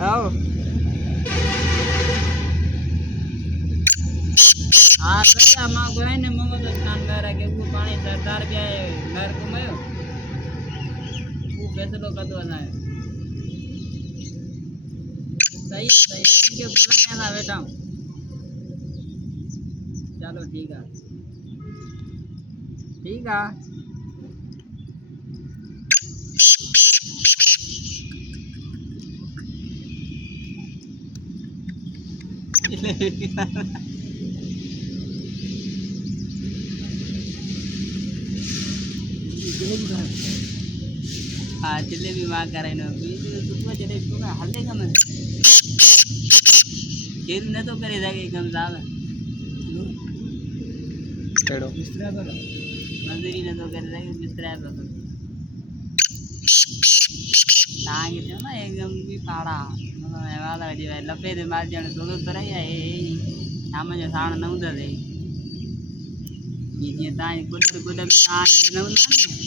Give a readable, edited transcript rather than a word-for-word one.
आओ हाँ तो माँ गोई ने मम्मा तो स्नान करा के वो पानी सरदार भी आए नर को मैं वो फैसलो कर दो ना सही है इनके बोला ना बेटा चलो ठीक है हाँ जलेबी माँ करे ना बीजू सुबह जलेबी तो ना हल्दे का मन खेल न तो करे जाके कम जावे हेडो मिस्त्रा पर मंदिरी न तो करे जाके मिस्त्रा पर तांग थे ना एकदम भी पाड़ा मतलब वाला जी लपे दे मार जाने तो तरह है नाम जो साण न उधर है ये तांग कुदर कुदर तांग न